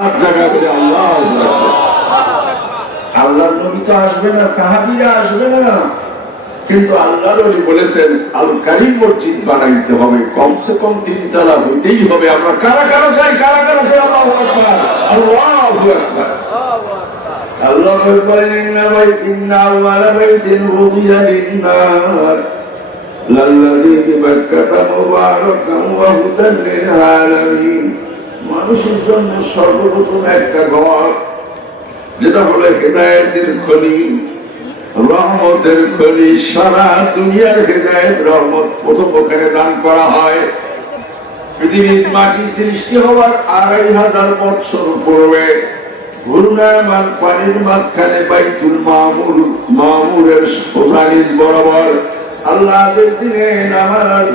আর জায়গা আল্লাহ আল্লাহ নবী তো আসবে না, সাহাবিরা আসবে না। কিন্তু আল্লাহ নবী বলেছেন, আল কারিম মসজিদ বানাইতে হবে, কমসে কম তিন তালা হইতেই হবে। আমরা কারা কারা চাই কারা কারা চাই আল্লাহ আকবার, আল্লাহ বলেন, ইন্না বাই, ইন্না আওয়ালা বাইতিন উযিয়া লিন-নাস লাল্লাযী বিবাক্কাতা মুবারাকান ওয়া হুদান লিল-আলামিন। মানুষের জন্য সর্বপ্রথম একটা ঘর যেটা বলে, হেদায়েতের খনি, রহমতের খনি, সারা দুনিয়ার হেদায়েত, রহমত প্রথম ওখানে দান করা হয়। পৃথিবীর মাটি সৃষ্টি হওয়ার আড়াই হাজার পূর্বে ঘূর্ণায়মান পানির মাঝখানে বাইতুল মামুর, মামুরের বরাবর আল্লাহ দিনে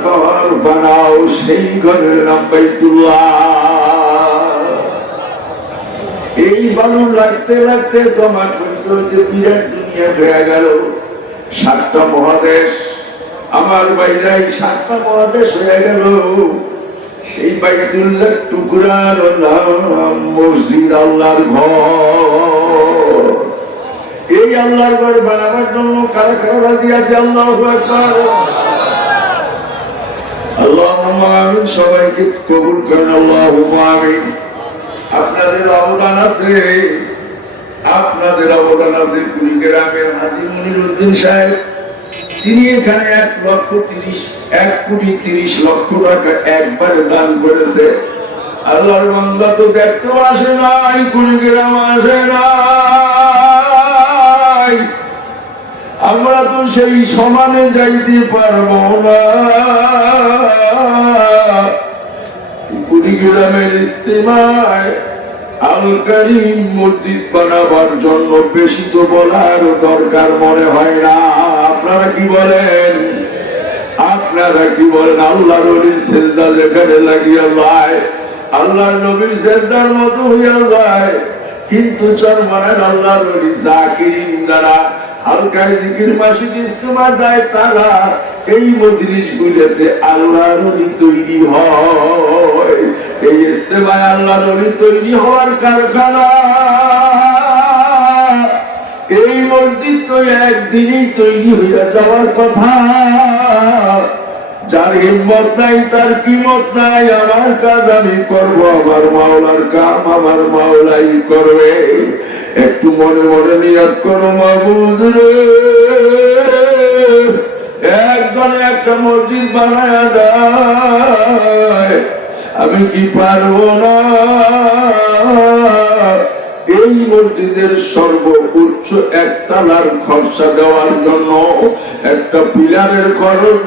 ঘর বানাও, সেই ঘরের নাম বাইতুল্লাহ। বালু লাগতে লাগতে জমাট হইতে হইতে বিরাট দুনিয়া হয়ে গেল। সাতটা মহাদেশ, আমার বাইরাই সাতটা মহাদেশ হয়ে গেল। সেই বাইতুল্লাহ টুকরার মসজিদ আল্লাহর ঘর। এই আল্লাহর ঘর বানাবার জন্য কারা কারা রাজি আছে? আল্লাহ আল্লাহ আমিন। সবাইকে কবুল করেন। আল্লাহ আমিন। আপনাদের অবদান আছে। আপনাদের অবদান আছে কুড়িগ্রামের হাজি মনিরুদ্দিন সাহেব। তিনি এখানে এক লক্ষ তিরিশ, এক কোটি তিরিশ লক্ষ টাকা একবারে দান করেছে। আল্লাহর বান্দা তো দেখতেও আসে নাই কুড়িগ্রাম আসে নাই। আমরা তো সেই সমানে যাইতে পারব না। কুড়িগ্রামের ইস্তেমায় মসজিদ বানাবার জন্য বেশি তো বলার দরকার মনে হয় না। আপনারা কি বলেন? আপনারা কি বলেন? আল্লাহ নবীর সেজদা যেখানে লাগিয়া যায় আল্লাহ নবীর সেজদার মতো হইয়া যায়। কিন্তু চরমানের আল্লাহ নবী জাকিরিন দ্বারা হালকায় জিকির মাসিক ইস্তেমা যায় তারা এই মজলিস গুলিতে আল্লাহ নবী তৈরি হয়। এই ইস্তেমায় আল্লাহ নবী তৈরি হওয়ার কারখানা। এই মসজিদ তো একদিনই তৈরি হইয়া যাওয়ার কথা। যার হিম্মত নাই, তার কিমত নাই, আমার কাজ আমি করব, আমার মাওলার কাম আমার মাওলাই করবে। একটু মনে মনে নিয়ত করো মাবুদ রে। একজনে একটা মসজিদ বানায় দেয়। আমি কি পারব না? এই মসজিদের সর্বোচ্চ একতলার খরচা দেওয়ার জন্য একটা পিলারের খরচ